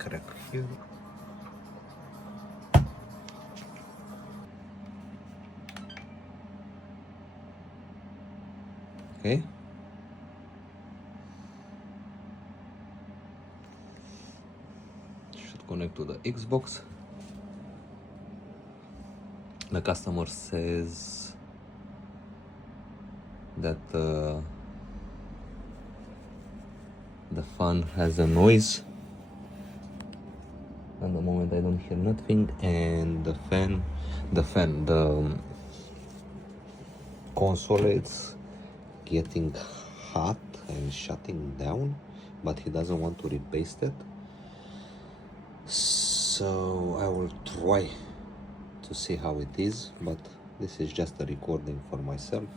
crack here. Okay. Should connect to the Xbox. The customer says that the fan has a noise. At the moment I don't hear nothing, and the console is getting hot and shutting down, but he doesn't want to repaste it. So I will try to see how it is, but this is just a recording for myself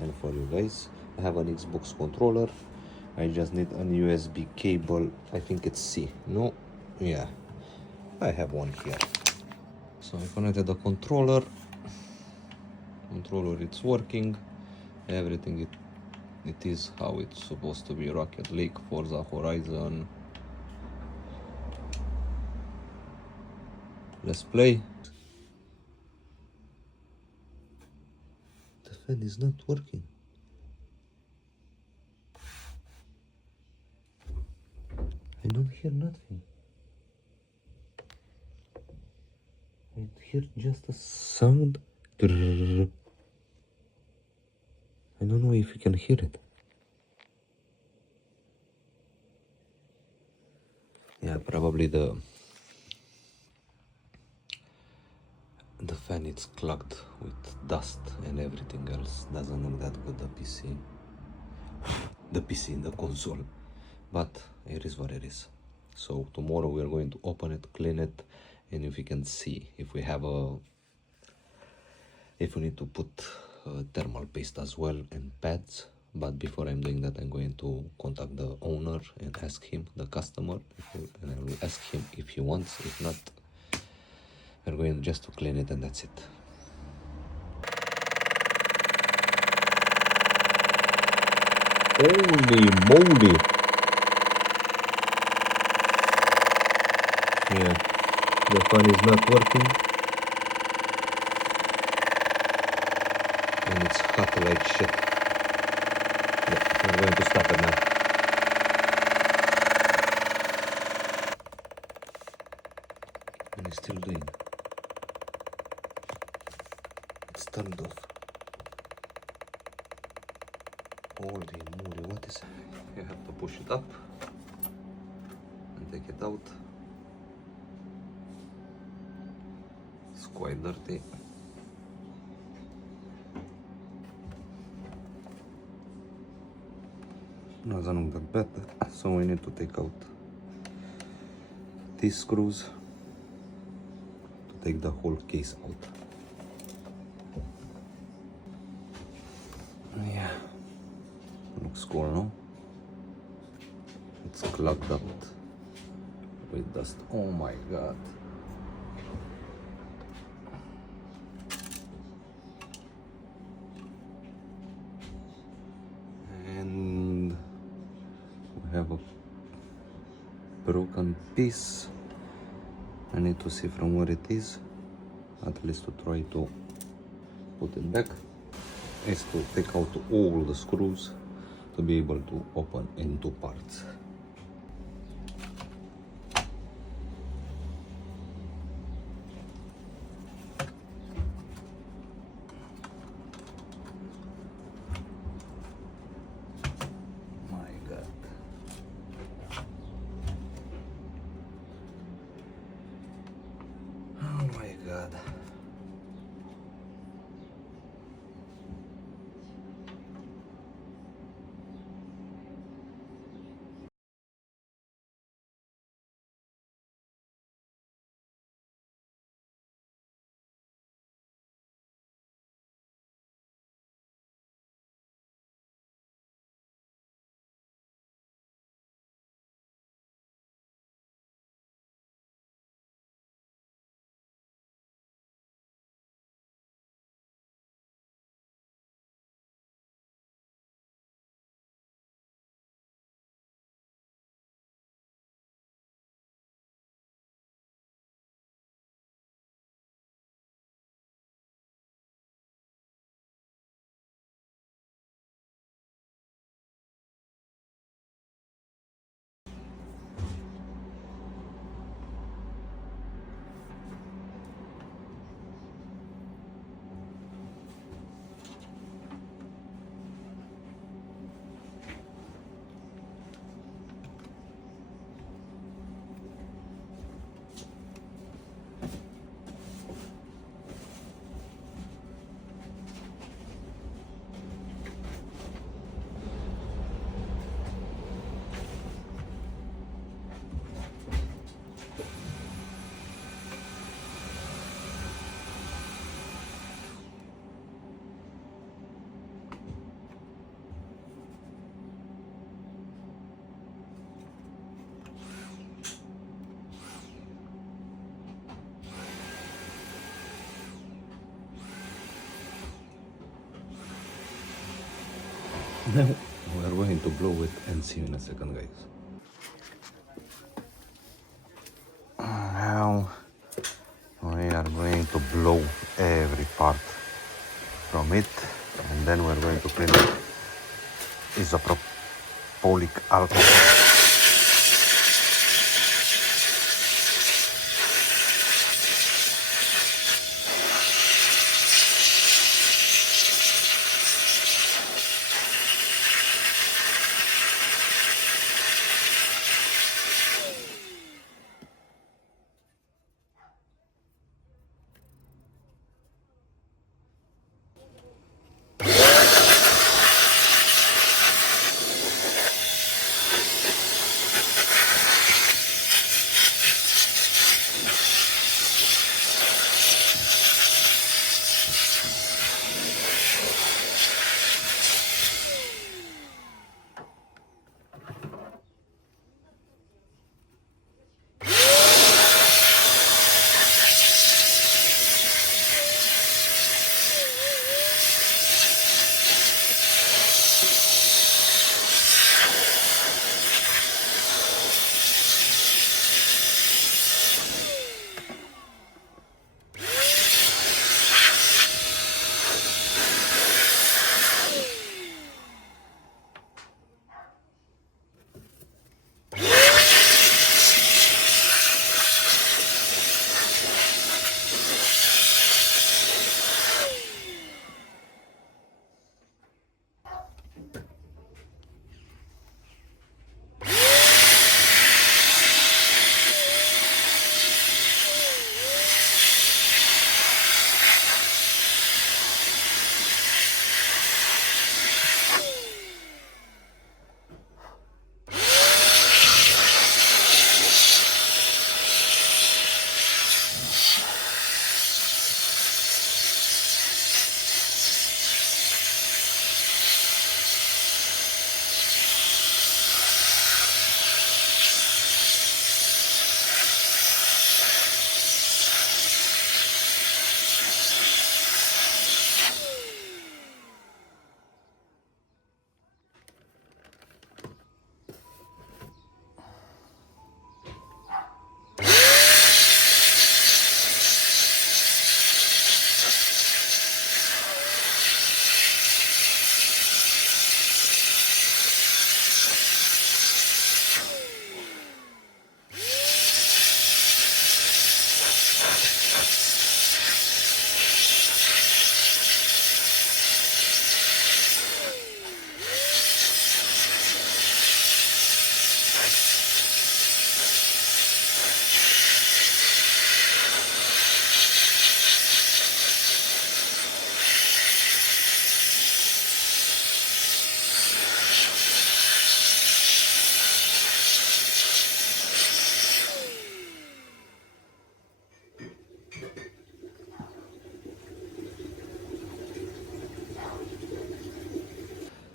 and for you guys. I have an Xbox controller. I just need an USB cable. I think it's C. No, yeah, I have one here. So I connected the controller. It's working. Everything it is how it's supposed to be. Rocket League, Forza Horizon. Let's play. The fan is not working. I don't hear nothing. I hear just a sound. I don't know if you can hear it. Yeah, probably the fan is clogged with dust and everything else. Doesn't look that good, the console. But it is what it is. So tomorrow we are going to open it, clean it, and if we can see if we need to put thermal paste as well and pads. But before I'm doing that, I'm going to contact the owner and ask him, the customer, and I will ask him if he wants. If not, we're going just to clean it and that's it. Holy moly! Yeah, the fan is not working. And it's hot like shit. Yeah, we're going to stop it now. And it's still doing. It's turned off. Holy moly, what is it? You have to push it up and take it out. It's quite dirty. Doesn't look that bad, so we need to take out these screws to take the whole case out. Yeah, looks cool, no? It's clogged up with dust. Oh my god. And we have a broken piece. I need to see from where it is, at least to try to put it back. Is to take out all the screws to be able to open in two parts. Oh my god. Now we are going to blow it and see you in a second, guys. Now we are going to blow every part from it, and then we're going to clean it. Isopropylic alcohol.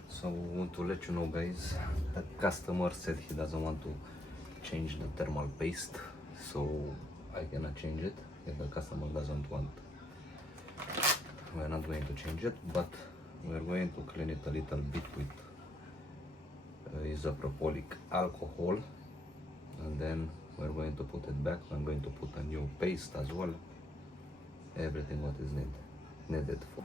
So I want to let you know, guys, the customer said he doesn't want to change the thermal paste, so I cannot change it. If the customer doesn't want, we're not going to change it, but we're going to clean it a little bit with isopropylic alcohol, and then we're going to put it back. I'm going to put a new paste as well, everything what is needed for.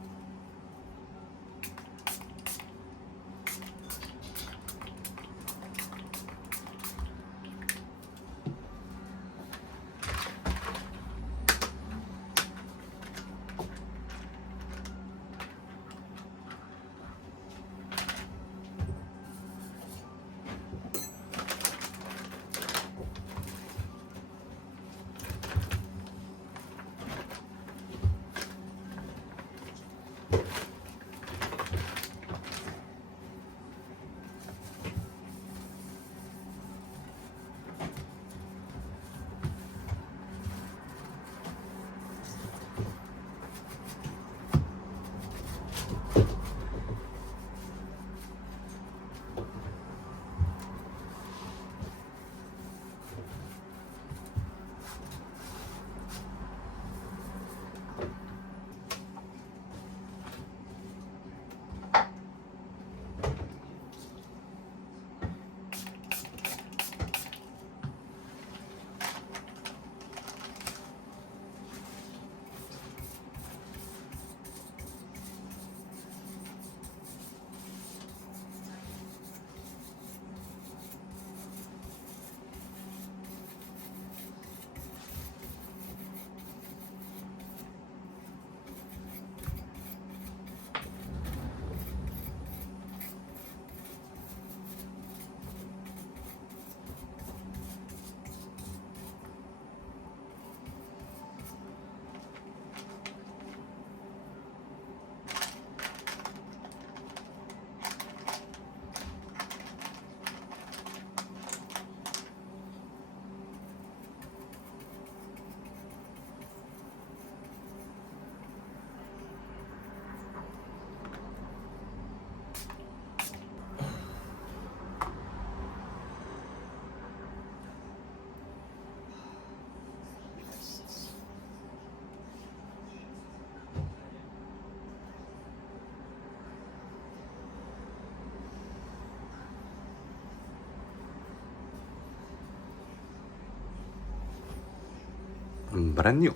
brand new.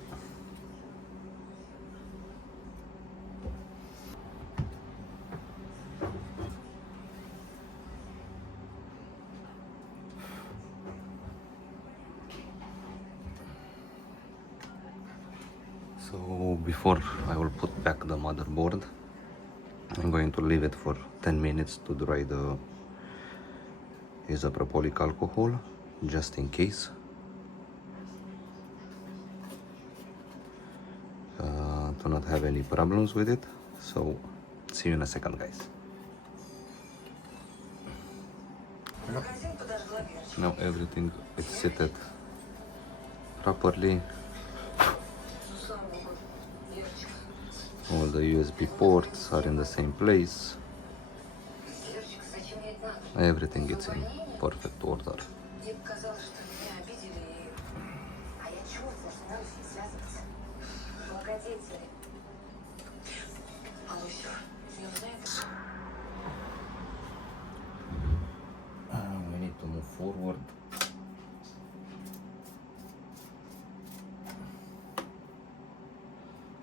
So before I will put back the motherboard, I'm going to leave it for 10 minutes to dry the isopropylic alcohol, just in case. To not have any problems with it. So see you in a second, guys. Now everything is seated properly. All the USB ports are in the same place. Everything is in perfect order. We need to move forward.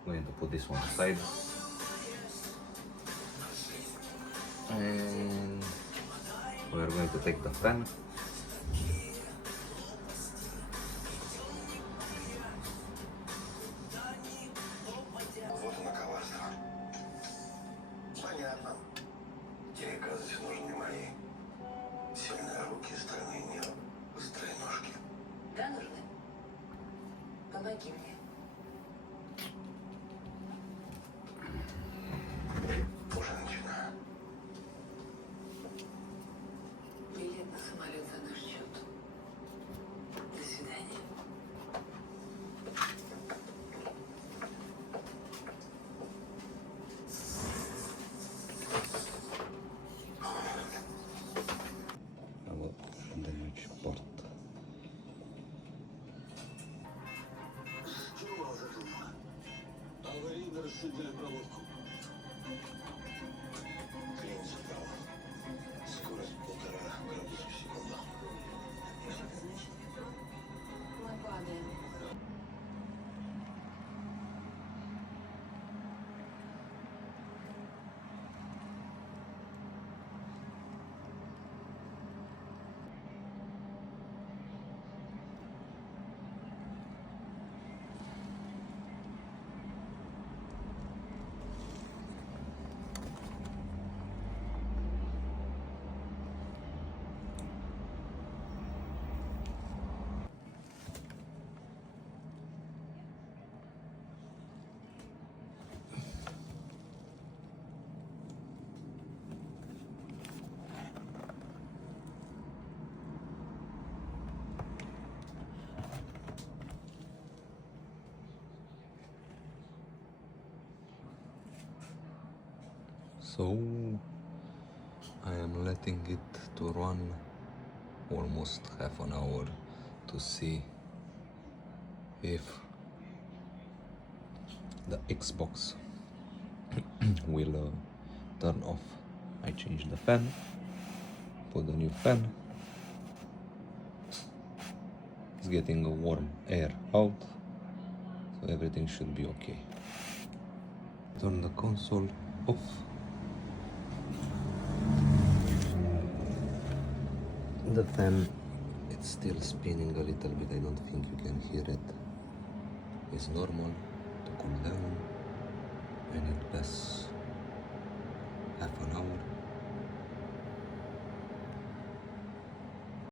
I'm going to put this one aside. And we are going to take the fan. Помоги мне. Уже начинаю. Билет на самолет за наш счет. До свидания. Our damage port. Аварийно расширяю проводку. Клин заправа. Скорость 1,5 градуса в секунду. Что это значит? Мы падаем. So I am letting it to run almost half an hour to see if the Xbox will turn off. I changed the fan, put the new fan. It's getting a warm air out, so everything should be okay. Turn the console off. The fan, it's still spinning a little bit. I don't think you can hear it. It's normal to cool down, and it lasts half an hour.